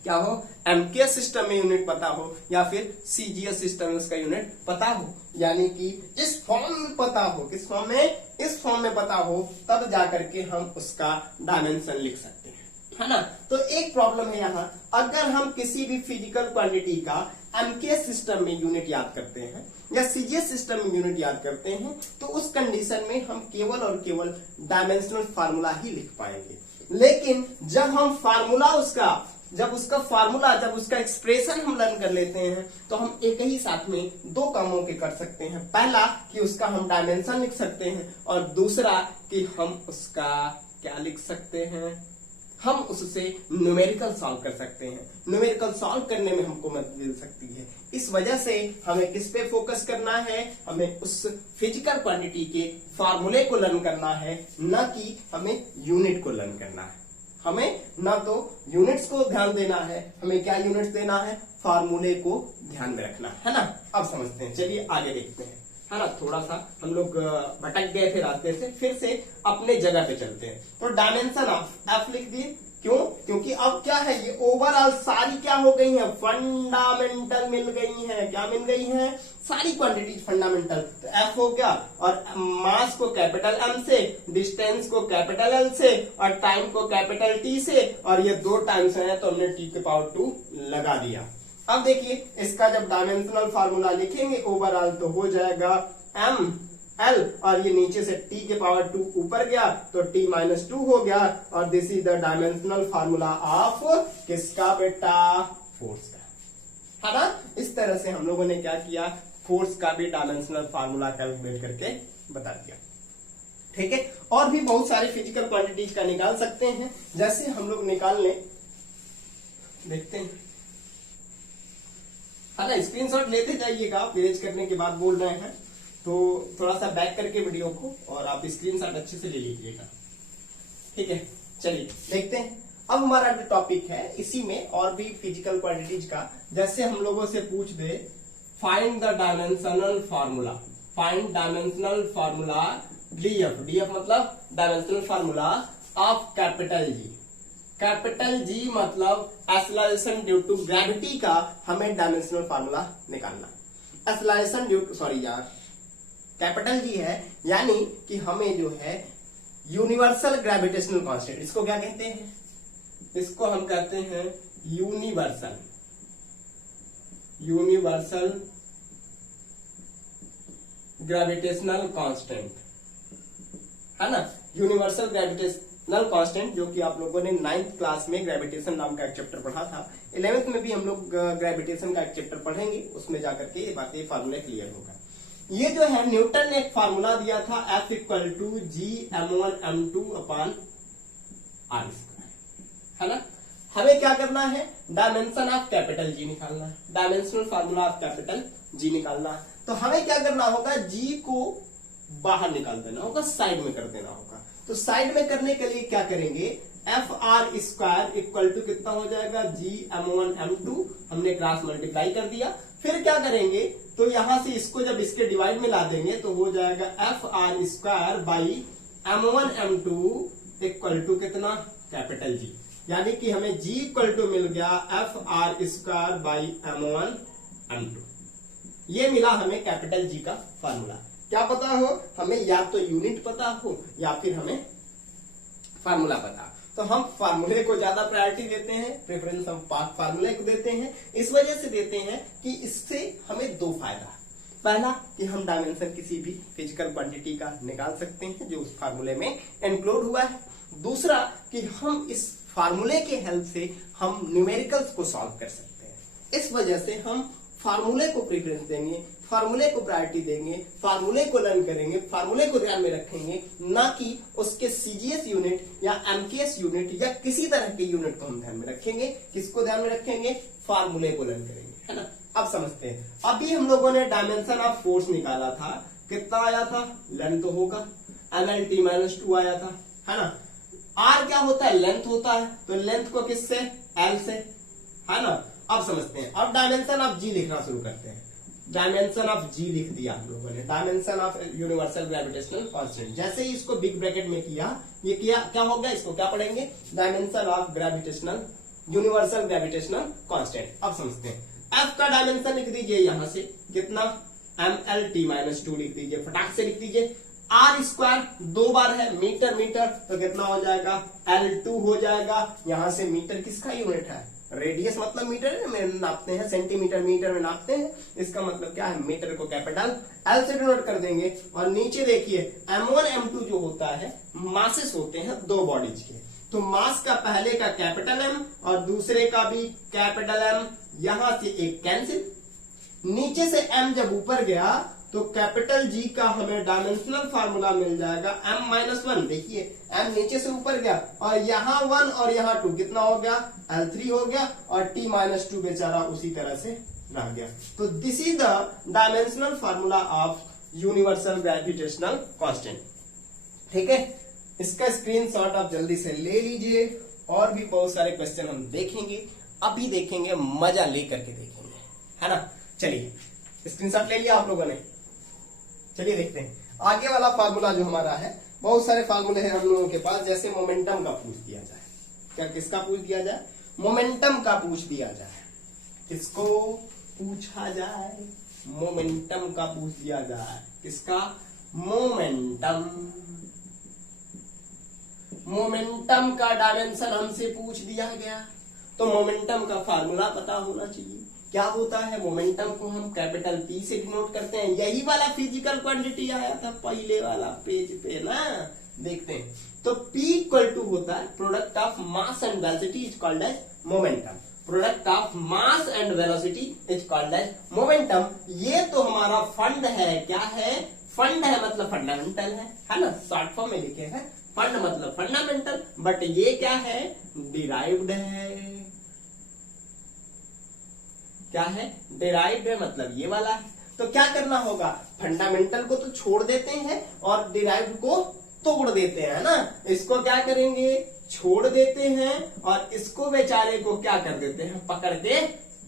क्या हो, एमकेएस सिस्टम में यूनिट पता हो या फिर सीजीएस सिस्टम में उसका यूनिट पता हो। यानी कि इस फॉर्म में पता हो, किस फॉर्म में, इस फॉर्म में पता हो, तब जाकर के हम उसका डायमेंशन लिख सकते हैं। है ना। तो एक प्रॉब्लम है यहाँ, अगर हम किसी भी फिजिकल क्वांटिटी का एमकेएस सिस्टम में यूनिट याद करते हैं या सीजीएस सिस्टम में यूनिट याद करते हैं, तो उस कंडीशन में हम केवल और केवल डायमेंशनल फार्मूला ही लिख पाएंगे। लेकिन जब उसका एक्सप्रेशन हम लर्न कर लेते हैं, तो हम एक ही साथ में दो कामों के कर सकते हैं। पहला कि उसका हम डायमेंशन लिख सकते हैं, और दूसरा कि हम उसका क्या लिख सकते हैं, हम उससे न्यूमेरिकल सॉल्व कर सकते हैं। न्यूमेरिकल सॉल्व करने में हमको मदद मिल सकती है। इस वजह से हमें किस पे फोकस करना है, हमें उस फिजिकल क्वांटिटी के फार्मूले को लर्न करना है, न कि हमें यूनिट को लर्न करना है। हमें ना तो यूनिट्स को ध्यान देना है, हमें क्या यूनिट्स देना है, फार्मूले को ध्यान में रखना है ना। अब समझते हैं, चलिए आगे देखते हैं, है ना। थोड़ा सा हम लोग भटक गए थे रास्ते से, फिर से अपने जगह पे चलते हैं। तो डायमेंशन ऑफ एफ लिख दिए, क्यों? क्योंकि अब क्या है, ये ओवरऑल सारी क्या हो गई है, फंडामेंटल मिल गई है। क्या मिल गई है? सारी क्वांटिटीज फंडामेंटल। तो एफ हो गया, और मास को कैपिटल एम से, डिस्टेंस को कैपिटल एल से, और टाइम को कैपिटल टी से, और ये दो टाइम्स है तो हमने टी के पावर 2 लगा दिया। अब देखिए, इसका जब डायमेंशनल फार्मूला लिखेंगे ओवरऑल, तो हो जाएगा एम एल, और ये नीचे से t के पावर 2 ऊपर गया तो t-2 हो गया, और this is the dimensional formula of किसका बेटा, फोर्स का, है ना। इस तरह से हम लोगों ने क्या किया, फोर्स का भी डायमेंशनल फार्मूला कैलकुलेट करके बता दिया। ठीक है, और भी बहुत सारे फिजिकल क्वांटिटीज का निकाल सकते हैं। जैसे हम लोग निकाल लें, देखते हैं, है ना। स्क्रीनशॉट लेते जाइएगा, पेज करने के बाद बोल रहे हैं तो थोड़ा सा बैक करके वीडियो को, और आप स्क्रीनशॉट अच्छे से ले लीजिएगा। ठीक है, चलिए देखते हैं। अब हमारा जो टॉपिक है, इसी में और भी फिजिकल क्वांटिटीज का, जैसे हम लोगों से पूछ दे find the dimensional formula, find dimensional formula DF, DF मतलब dimensional formula of capital G. Capital G मतलब एक्सेलरेशन ड्यू टू ग्रेविटी का हमें डायमेंशनल फार्मूला निकालना। एक्सेलरेशन ड्यू टू, सॉरी यार, कैपिटल जी है, यानी कि हमें जो है यूनिवर्सल ग्रेविटेशनल कांस्टेंट, इसको क्या कहते हैं, इसको हम कहते हैं यूनिवर्सल ग्रेविटेशनल कांस्टेंट, है ना। यूनिवर्सल ग्रेविटेशनल कांस्टेंट, जो कि आप लोगों ने 9th क्लास में ग्रेविटेशन नाम का एक चैप्टर पढ़ा था। 11th में भी हम लोग ग्रेविटेशन का एक चैप्टर पढ़ेंगे, उसमें जाकर के ये बातें फार्मूला क्लियर होगा। ये जो है, न्यूटन ने एक फार्मूला दिया था, F इक्वल टू G_m1m2/r², है ना। हमें क्या करना है, डायमेंशन ऑफ कैपिटल जी निकालना है, डायमेंशनल फार्मूला ऑफ कैपिटल जी निकालना है। तो हमें क्या करना होगा, जी को बाहर निकाल देना होगा, साइड में कर देना होगा। तो साइड में करने के लिए क्या करेंगे, FR² इक्वल टू कितना हो जाएगा, G_m1m2, हमने क्रॉस मल्टीप्लाई कर दिया। फिर क्या करेंगे, तो यहां से इसको जब इसके डिवाइड में ला देंगे तो हो जाएगा FR²/m1m2 इक्वल टू कितना, कैपिटल जी। यानी कि हमें G इक्वल टू मिल गया FR²/m1m2। ये मिला हमें कैपिटल जी का फार्मूला। क्या पता हो हमें, या तो यूनिट पता हो या फिर हमें फार्मूला पता। तो हम फार्मूले को ज्यादा प्रायोरिटी देते हैं, प्रेफरेंस हम फार्मूले को देते हैं। इस वजह से देते हैं कि इससे हमें दो फायदा, पहला कि हम डायमेंशन किसी भी फिजिकल क्वांटिटी का निकाल सकते हैं जो उस फार्मूले में इंक्लूड हुआ है। दूसरा कि हम इस फार्मूले के हेल्प से हम न्यूमेरिकल्स को सॉल्व कर सकते हैं। इस वजह से हम फार्मूले को प्रेफरेंस देंगे, फार्मूले को प्रायोरिटी देंगे, फार्मूले को लर्न करेंगे, फार्मूले को ध्यान में रखेंगे, ना कि उसके सीजीएस यूनिट या एमकेएस यूनिट या किसी तरह के यूनिट को हम ध्यान में रखेंगे। किसको ध्यान में रखेंगे, फार्मूले को लर्न करेंगे, है ना। अब समझते हैं, अभी हम लोगों ने डायमेंशन ऑफ फोर्स निकाला था, कितना आया था, लेंथ तो होगा, MLT-2 आया था, है ना। आर क्या होता है, लेंथ होता है, तो लेंथ को किससे, एल से, है ना। अब समझते हैं, अब डायमेंशन ऑफ जी लिखना शुरू करते हैं। डायमेंशन ऑफ जी लिख दिया हम लोगों ने, dimension of universal gravitational constant. जैसे ही इसको बिग ब्रैकेट में किया, ये किया, क्या हो गया, इसको क्या पढ़ेंगे, dimension of gravitational universal gravitational constant. अब समझते हैं, एफ का डायमेंशन लिख दीजिए, यहां से कितना, MLT-2 लिख दीजिए, फटाक से लिख दीजिए। आर स्क्वायर 2 बार है, मीटर मीटर, तो कितना हो जाएगा L2 हो जाएगा। यहां से मीटर किसका यूनिट है, रेडियस मतलब मीटर में नापते हैं, सेंटीमीटर मीटर में नापते हैं, इसका मतलब क्या है, मीटर को कैपिटल L से डिनोट कर देंगे। और नीचे देखिए M1 M2 जो होता है मासेस होते हैं दो बॉडीज के, तो मास का पहले का कैपिटल M और दूसरे का भी कैपिटल M, यहां से एक कैंसिल, नीचे से M जब ऊपर गया तो कैपिटल G का हमें डायमेंशनल फार्मूला मिल जाएगा M-1। देखिए M नीचे से ऊपर गया और यहाँ 1 और यहाँ 2 कितना हो गया, L3 हो गया, और T-2 बेचारा उसी तरह से रह गया। तो this is the dimensional formula of universal gravitational constant. ठीक है, इसका स्क्रीनशॉट आप जल्दी से ले लीजिए, और भी बहुत सारे क्वेश्चन हम देखेंगे, अभी देखेंगे, मजा लेकर के देखेंगे, है ना। चलिए स्क्रीनशॉट ले लिया आप लोगों ने, चलिए देखते हैं आगे वाला फार्मूला जो हमारा है। बहुत सारे फार्मूले हैं हम लोगों के पास, जैसे मोमेंटम का पूछ दिया जाए, क्या किसका पूछ दिया जाए, मोमेंटम का पूछ दिया जाए, किसको पूछा जाए, मोमेंटम का पूछ दिया जाए, किसका, मोमेंटम। मोमेंटम का डायमेंशन हमसे पूछ दिया गया, तो मोमेंटम का फार्मूला पता होना चाहिए। क्या होता है, मोमेंटम को हम कैपिटल P से डिनोट करते हैं, यही वाला फिजिकल क्वांटिटी आया था पहले वाला पेज पे ना, देखते हैं। तो P इक्वल टू होता है product of mass and velocity is called as momentum. Product of mass and velocity is called as momentum. ये तो हमारा फंड है, क्या है, फंड है मतलब फंडामेंटल है ना, शॉर्ट फॉर्म में लिखे हैं, फंड मतलब फंडामेंटल, बट ये क्या है, डिराइव्ड है। क्या है, डिराइव्ड है, मतलब ये वाला है। तो क्या करना होगा, फंडामेंटल को तो छोड़ देते हैं और डिराइव्ड को तोड़ देते हैं ना। इसको क्या करेंगे, छोड़ देते हैं, और इसको बेचारे को क्या कर देते हैं, पकड़ के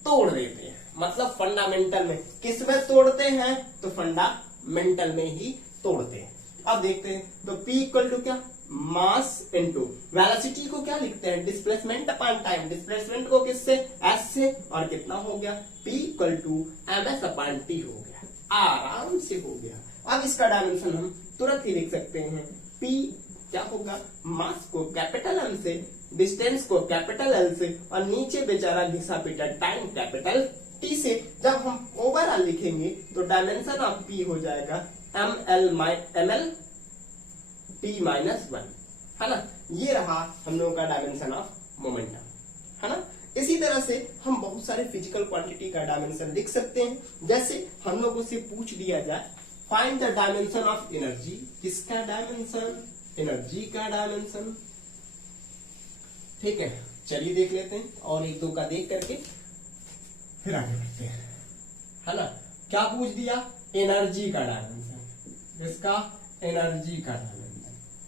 तोड़ देते हैं। मतलब फंडामेंटल में किस में तोड़ते हैं, तो फंडामेंटल में ही तोड़ते हैं। अब देखते हैं, तो P इक्वल टू क्या, मास इनटू वेलोसिटी को क्या लिखते हैं, डिस्प्लेसमेंट अपॉन टाइम, डिस्प्लेसमेंट को किससे, s से, और कितना हो गया, P equal to ms upon t हो गया, आराम से हो गया। अब इसका डायमेंशन हम तुरंत ही लिख सकते हैं, P क्या होगा, मास को कैपिटल M से, डिस्टेंस को कैपिटल L से, और नीचे बेचारा घिसा पीटा टाइम कैपिटल T से। जब हम ओवरऑल लिखेंगे तो डायमेंशन ऑफ P हो जाएगा ml T-1, है ना। ये रहा हम लोगों का डायमेंशन ऑफ मोमेंटम, है ना। इसी तरह से हम बहुत सारे फिजिकल क्वांटिटी का डायमेंशन लिख सकते हैं। जैसे हम लोगों से पूछ दिया जाए, find the dimension of energy, किसका डायमेंशन, एनर्जी का डायमेंशन। ठीक है, चलिए देख लेते हैं, और एक दो का देख करके फिर आगे बढ़ते हैं, है ना। क्या पूछ दिया, एनर्जी का डायमेंशन, इसका एनर्जी का डायमेंशन।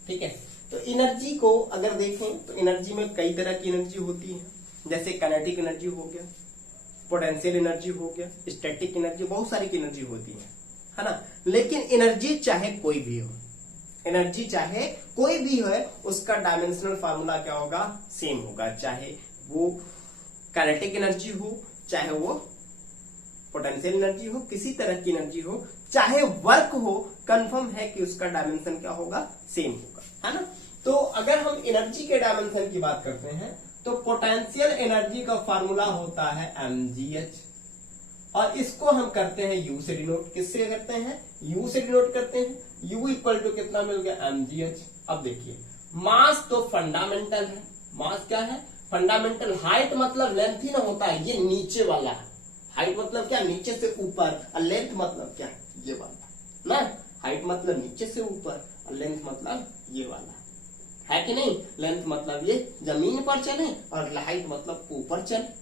ठीक है, तो एनर्जी को अगर देखें तो एनर्जी में कई तरह की एनर्जी होती है, जैसे काइनेटिक एनर्जी हो गया, पोटेंशियल एनर्जी हो गया, स्टैटिक एनर्जी, बहुत सारी की एनर्जी होती है ना। लेकिन एनर्जी चाहे कोई भी हो, एनर्जी चाहे कोई भी हो, उसका डायमेंशनल फार्मूला क्या होगा, सेम होगा, चाहे वो काइनेटिक एनर्जी हो, चाहे वो पोटेंशियल एनर्जी हो, किसी तरह की एनर्जी हो, चाहे वर्क हो, कंफर्म है कि उसका डायमेंशन क्या होगा, सेम होगा, है ना। तो अगर हम एनर्जी के डायमेंशन की बात करते हैं तो पोटेंशियल एनर्जी का फार्मूला होता है mgh, और इसको हम करते हैं U से डिनोट, किससे करते हैं, U से डिनोट करते हैं। U इक्वल टू कितना मिल गया, mgh। अब देखिए मास तो फंडामेंटल है, मास क्या है, फंडामेंटल। हाइट मतलब लेंथ ही ना होता है, ये नीचे वाला है, हाइट मतलब क्या, नीचे से ऊपर, और लेंथ मतलब क्या, ये वाला ना। हाइट मतलब नीचे से ऊपर, और लेंथ मतलब ये वाला है कि नहीं। लेंथ मतलब ये जमीन पर चले, और हाइट मतलब ऊपर चले,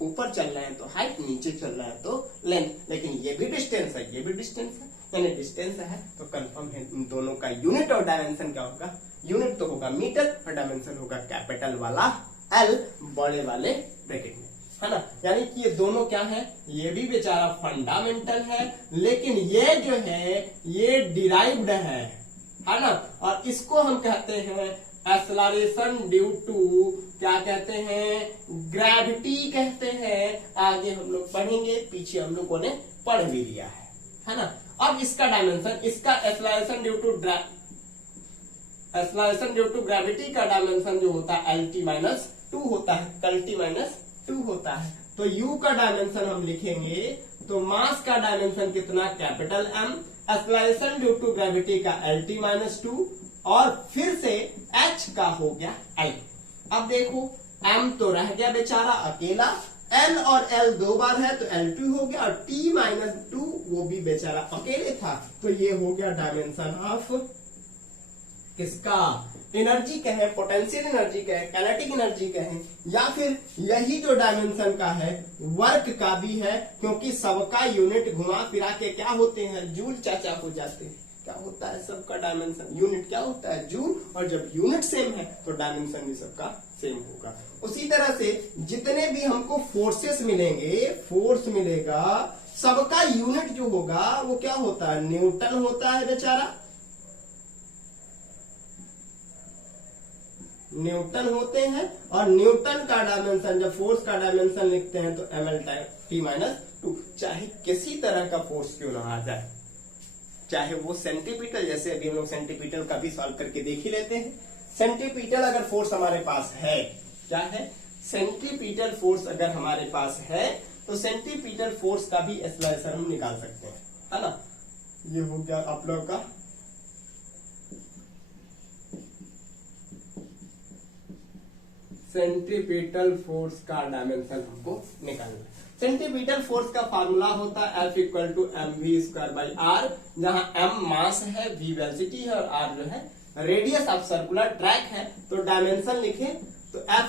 ऊपर चल रहे हैं तो हाइट, नीचे चल रहा है तो लेंथ। लेकिन ये भी डिस्टेंस है, ये भी डिस्टेंस है, यानी डिस्टेंस है तो कंफर्म है इन दोनों का यूनिट और डायमेंशन क्या होगा, यूनिट तो होगा मीटर, और डायमेंशन होगा कैपिटल वाला L बड़े वाले ब्रैकेट में, है ना। यानी कि ये दोनों क्या है, ये भी बेचारा फंडामेंटल है, लेकिन ये जो है ये डिराइव्ड है ना। और इसको हम कहते हैं एक्सेलरेशन ड्यू टू, क्या कहते हैं, ग्रेविटी कहते हैं। आगे हम लोग पढ़ेंगे, पीछे हम लोगों ने पढ़ भी लिया है ना। अब इसका डायमेंशन, इसका एक्सलेरेशन ड्यू टू ग्रेविटी का डायमेंशन जो होता है LT-2 होता है, LT-2 होता है। तो U का डायमेंशन हम लिखेंगे तो मास का डायमेंशन कितना, capital M, acceleration due to gravity का LT-2 और फिर से H का हो गया L। अब देखो M तो रह गया बेचारा अकेला, L और L दो बार है तो L2 हो गया और T-2 वो भी बेचारा अकेले था। तो ये हो गया डायमेंशन ऑफ किसका, एनर्जी कहें, पोटेंशियल एनर्जी कहें, काइनेटिक एनर्जी कहें, या फिर यही जो डायमेंशन का है वर्क का भी है, क्योंकि सबका यूनिट घुमा फिरा के क्या होते हैं, जूल चाचा हो जाते हैं। क्या होता है सबका डायमेंशन, यूनिट क्या होता है, जूल, और जब यूनिट सेम है तो डायमेंशन भी सबका सेम होगा। उसी तरह से जितने भी हमको फोर्सेस मिलेंगे, फोर्स मिलेगा, सबका यूनिट जो होगा वो क्या होता है, न्यूटन होता है बेचारा, न्यूटन होते हैं। और न्यूटन का डायमेंशन, जब फोर्स का डायमेंशन लिखते हैं तो ML-T-2, चाहे किसी तरह का फोर्स क्यों ना आ जाए, चाहे वो सेंटीपीटल, जैसे अभी हम लोग सेंटीपीटल का भी सॉल्व करके देख ही लेते हैं। सेंटीपीटल अगर फोर्स हमारे पास है, क्या है, सेंटीपीटल फोर्स अगर हमारे पास है तो सेंटीपीटल फोर्स का भी एक्सलेरेशन हम निकाल सकते हैं, है ना। ये हो गया आप लोग का सेंटीपीटल फोर्स का डायमेंशन हमको निकालना है। सेंटीपीटल फोर्स का फार्मूला होता है F=mv²/r, जहां m मास है, v वेलोसिटी है और r जो है रेडियस ऑफ सर्कुलर ट्रैक है। तो डायमेंशन लिखे तो F,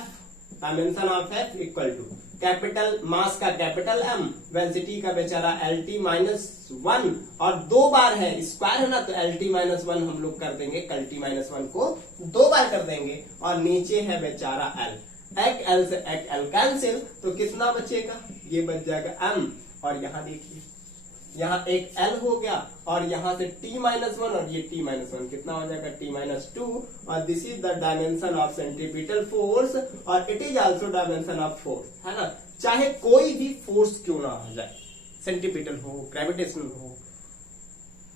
dimension of F equal to capital mass का कैपिटल M, वेलोसिटी का बेचारा LT-1 और दो बार है, स्क्वायर है ना, तो LT-1 हम लोग कर देंगे, LT-1 को दो बार कर देंगे और नीचे है बेचारा L, एक L से एक L कैंसिल, तो कितना बचेगा, ये बच जाएगा M। और यहाँ देखिए यहाँ एक L हो गया और यहाँ से T-1 और ये T-1 कितना हो जाएगा, T-2, और this is the dimension of centripetal force और it is also dimension of force, है ना। चाहे कोई भी फोर्स क्यों ना आ जाए, सेंटीपीटल हो, ग्रेविटेशनल हो,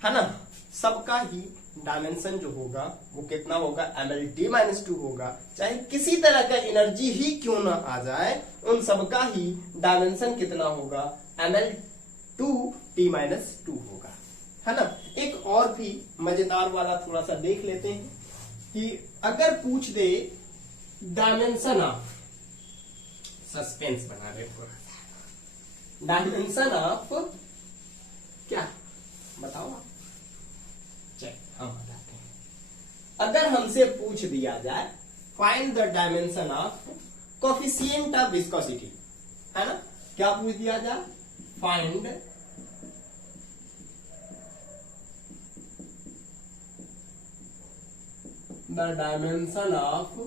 है ना, सबका ही डायमेंशन जो होगा वो कितना होगा, ML-T-2 होगा। चाहे किसी तरह का एनर्जी ही क्यों ना आ जाए, उन सबका ही डायमेंशन कितना होगा, ML-T-2 होगा, है ना। एक और भी मजेदार वाला थोड़ा सा देख लेते हैं कि अगर पूछ दे डायमेंशन ऑफ, सस्पेंस बना रहे थोड़ा सा, डायमेंशन ऑफ क्या बताओ आप, चल हम बताते हैं। अगर हमसे पूछ दिया जाए find the dimension of coefficient of viscosity, है ना, क्या पूछ दिया जाए, find the dimension of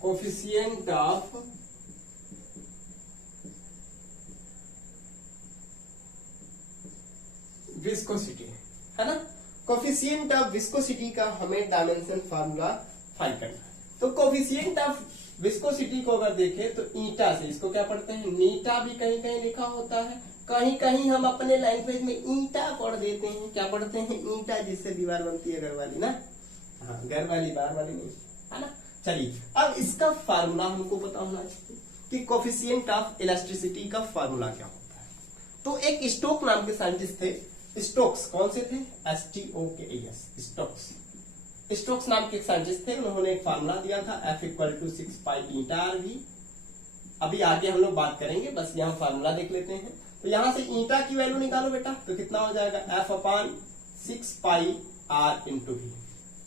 coefficient of viscosity, है ना। कोफिशिएंट ऑफ विस्कोसिटी का हमें डायमेंशन फार्मूला फाइंड करना है। तो कोफिशिएंट ऑफ विस्कोसिटी को अगर देखें तो ईटा से, इसको क्या पढ़ते हैं, नीटा भी कहीं कहीं लिखा होता है, कहीं कहीं हम अपने लैंग्वेज में ईटा पढ़ देते हैं। क्या पढ़ते हैं, ईटा, जिससे दीवार बनती है घर वाली ना, हाँ घर वाली बाहर वाली नहीं, है ना। चलिए अब इसका फार्मूला हमको पता होना चाहिए कि कोफिशिएंट ऑफ इलास्टिसिटी का फार्मूला क्या होता है। तो एक स्टोक नाम के साइंटिस्ट थे, स्टोक्स, कौन से थे, STOKES, स्टोक्स, स्टोक्स नाम के साइंटिस्ट थे। उन्होंने एक फार्मूला दिया था F=6π∗RV। अभी आगे हम लोग बात करेंगे, बस यहाँ फार्मूला देख लेते हैं। तो यहां से ईटा की वैल्यू निकालो बेटा, तो कितना हो जाएगा, F/6πr×V।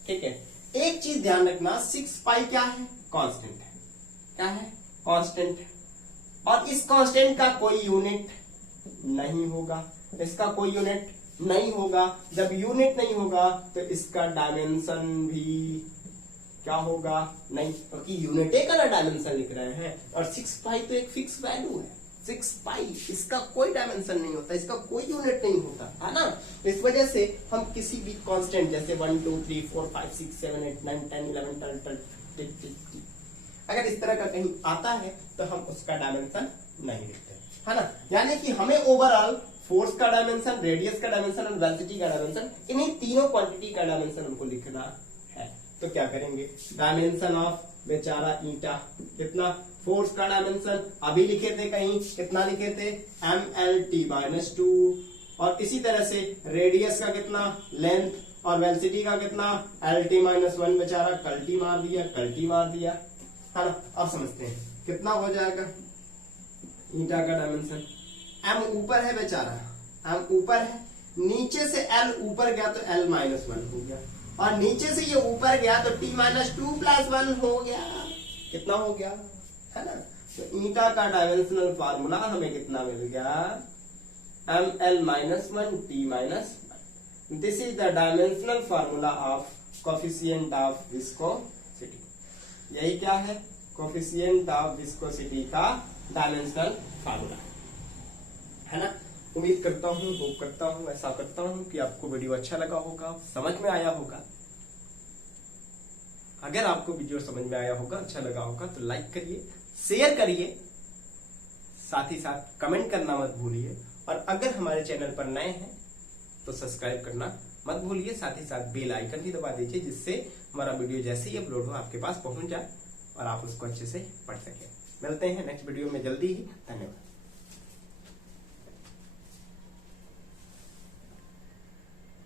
ठीक है, एक चीज ध्यान रखना, 6π क्या है, कांस्टेंट है, क्या है, कांस्टेंट है, और इस कांस्टेंट का कोई यूनिट नहीं होगा, इसका कोई यूनिट नहीं होगा। जब यूनिट नहीं होगा तो इसका डायमेंशन भी क्या होगा, नहीं, क्योंकि यूनिट का ना डायमेंशन लिख रहे हैं, और 6π तो एक फिक्स वैल्यू है, 6π इसका कोई डायमेंशन नहीं होता, इसका कोई यूनिट नहीं होता, है ना। इस वजह से हम किसी भी कांस्टेंट जैसे 1 2 3 4 5 6 7 8 9 10 11 12 13 अगर इस तरह का कहीं आता है तो हम उसका डायमेंशन नहीं लिखते, है ना। यानी कि हमें ओवरऑल फोर्स का डायमेंशन, रेडियस का डायमेंशन और वेलोसिटी का डायमेंशन, इन्हीं तीनों क्वांटिटी का डायमेंशन हमको लिखना है। तो क्या करेंगे, डायमेंशन ऑफ बेचारा ईंटा कितना, फोर्स का डायमेंशन अभी लिखे थे कहीं, कितना लिखे थे, MLT-2, और इसी तरह से रेडियस का कितना, लेंथ, और वेलोसिटी का कितना, LT-1, बेचारा कल्टी मार दिया, है ना। अब समझते हैं कितना हो जाएगा ईंटा का डायमेंशन। M ऊपर है बेचारा, M ऊपर है, नीचे से L ऊपर गया तो L-1 हो गया, और नीचे से ये ऊपर गया तो T-2+1 हो गया, कितना हो गया, है ना। तो ईंटा का डायमेंशनल फार्मूला हमें कितना मिल गया, ML-1 T-1। This is the dimensional formula of coefficient of viscosity. यही क्या है, कोफिशिएंट ऑफ विस्कोसिटी का डायमेंशनल फार्मूला, है ना। उम्मीद करता हूँ, होप करता हूँ, ऐसा करता हूँ कि आपको वीडियो अच्छा लगा होगा, समझ में आया होगा। अगर आपको वीडियो समझ में आया होगा, अच्छा लगा होगा तो लाइक करिए, शेयर करिए, साथ ही साथ कमेंट करना मत भूलिए, और अगर हमारे चैनल पर नए हैं तो सब्सक्राइब करना मत भूलिए, साथ ही साथ बेल आइकन भी दबा दीजिए, जिससे हमारा वीडियो जैसे ही अपलोड हो आपके पास पहुंच जाए और आप उसको अच्छे से पढ़ सकें। मिलते हैं नेक्स्ट वीडियो में जल्दी ही, धन्यवाद।